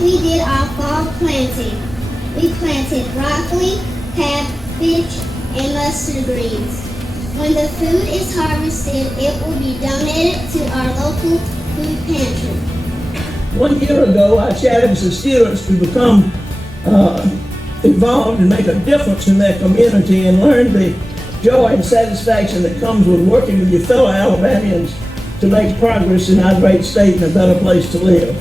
week we did our fall planting. We planted broccoli, cabbage, and mustard greens. When the food is harvested, it will be donated to our local food pantry. 1 year ago, I challenged the students to become involved and make a difference in their community and learn the joy and satisfaction that comes with working with your fellow Alabamians to make progress in our great state and a better place to live.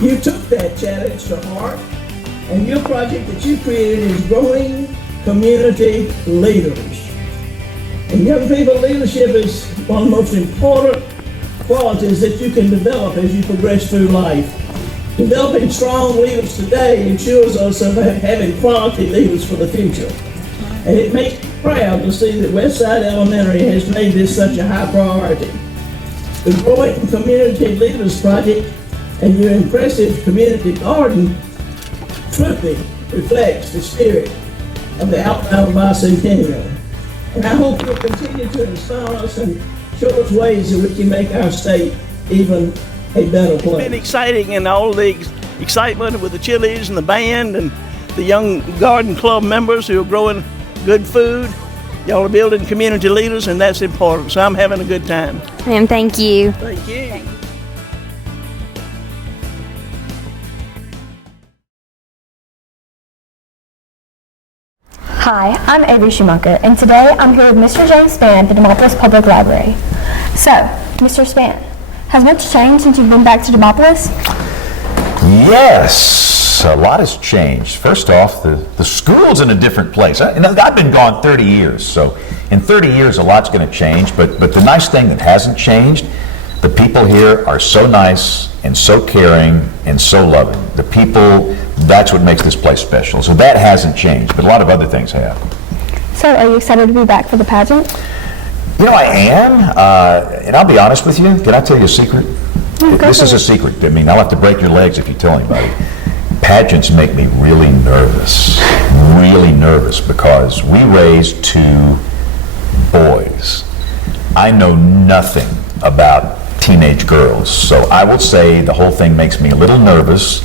You took that challenge to heart, and your project that you created is growing community leaders. And young people, leadership is one of the most important qualities that you can develop as you progress through life. Developing strong leaders today ensures us of having quality leaders for the future. And it makes me proud to see that Westside Elementary has made this such a high priority. The Growing Community Leaders Project and your impressive community garden truly reflects the spirit of the Alabama Bicentennial. And I hope you'll continue to inspire us and show us ways that we can make our state even a better place. It's been exciting, and all the excitement with the chilies and the band and the young garden club members who are growing good food. Y'all are building community leaders, and that's important. So I'm having a good time. And thank you. Thank you. Hi, I'm Avery Schumacher, and today I'm here with Mr. James Spann at the Demopolis Public Library. So, Mr. Spann, has much changed since you've been back to Demopolis? Yes, a lot has changed. First off, the school's in a different place. I've been gone 30 years, so in 30 years a lot's going to change, but the nice thing that hasn't changed, the people here are so nice and so caring and so loving. The people, that's what makes this place special. So that hasn't changed, but a lot of other things have. So, are you excited to be back for the pageant? You know, I am, and I'll be honest with you. Can I tell you a secret? This is a secret. I mean, I'll have to break your legs if you tell anybody. Pageants make me really nervous because we raised 2 boys. I know nothing about teenage girls, so I will say the whole thing makes me a little nervous,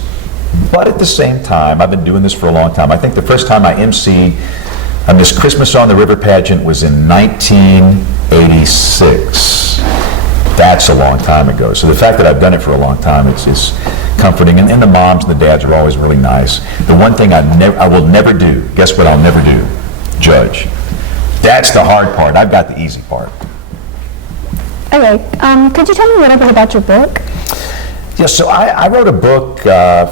but at the same time, I've been doing this for a long time. I think the first time I emceed a Miss Christmas on the River pageant was in 1986. That's a long time ago. So the fact that I've done it for a long time is comforting. And the moms and the dads are always really nice. The one thing I will never do, guess what I'll never do? Judge. That's the hard part. I've got the easy part. Okay, could you tell me a little bit about your book? Yeah, so I wrote a book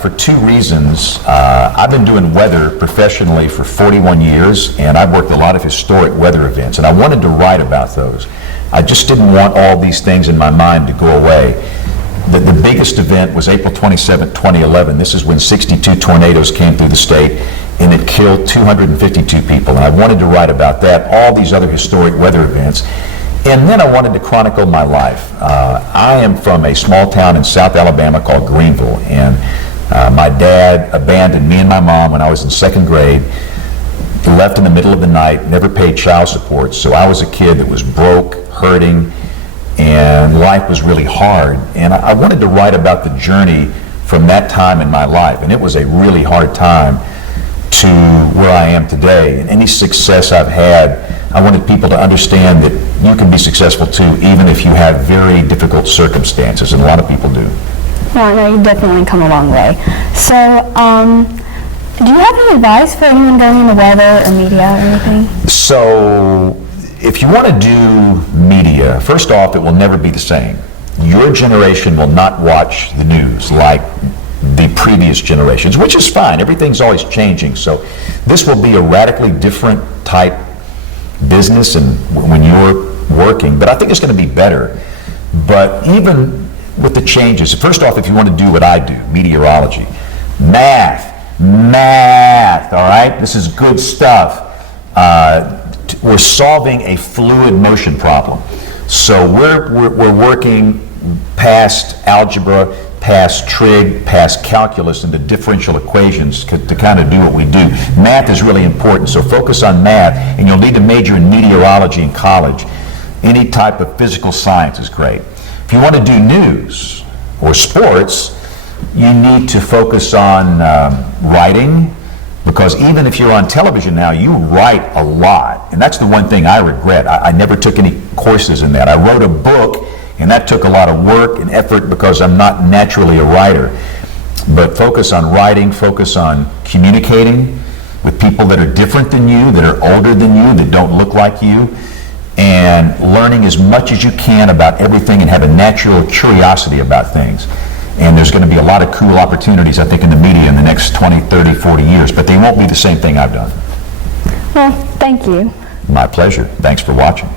for 2 reasons. I've been doing weather professionally for 41 years, and I've worked a lot of historic weather events, and I wanted to write about those. I just didn't want all these things in my mind to go away. The biggest event was April 27, 2011. This is when 62 tornadoes came through the state, and it killed 252 people, and I wanted to write about that, all these other historic weather events. And then I wanted to chronicle my life. I am from a small town in South Alabama called Greenville, and my dad abandoned me and my mom when I was in 2nd grade. He left in the middle of the night, never paid child support, so I was a kid that was broke, hurting, and life was really hard. And I wanted to write about the journey from that time in my life, and it was a really hard time to where I am today. And any success I've had, I wanted people to understand that you can be successful too, even if you have very difficult circumstances, and a lot of people do. Well, I know you've definitely come a long way. So, do you have any advice for anyone going into weather or media or anything? So, if you want to do media, first off, it will never be the same. Your generation will not watch the news like the previous generations, which is fine. Everything's always changing. So this will be a radically different type business and when you're working, but I think it's going to be better. But even with the changes, first off, if you want to do what I do, meteorology, math, all right? This is good stuff. We're solving a fluid motion problem. So we're working past algebra, past trig, past calculus, into differential equations to kind of do what we do. Math is really important, so focus on math, and you'll need to major in meteorology in college. Any type of physical science is great. If you want to do news or sports, you need to focus on writing, because even if you're on television now, you write a lot. And that's the one thing I regret. I never took any courses in that. I wrote a book, and that took a lot of work and effort because I'm not naturally a writer. But focus on writing, focus on communicating with people that are different than you, that are older than you, that don't look like you, and learning as much as you can about everything and have a natural curiosity about things. And there's going to be a lot of cool opportunities, I think, in the media in the next 20, 30, 40 years, but they won't be the same thing I've done. Well, thank you. My pleasure. Thanks for watching.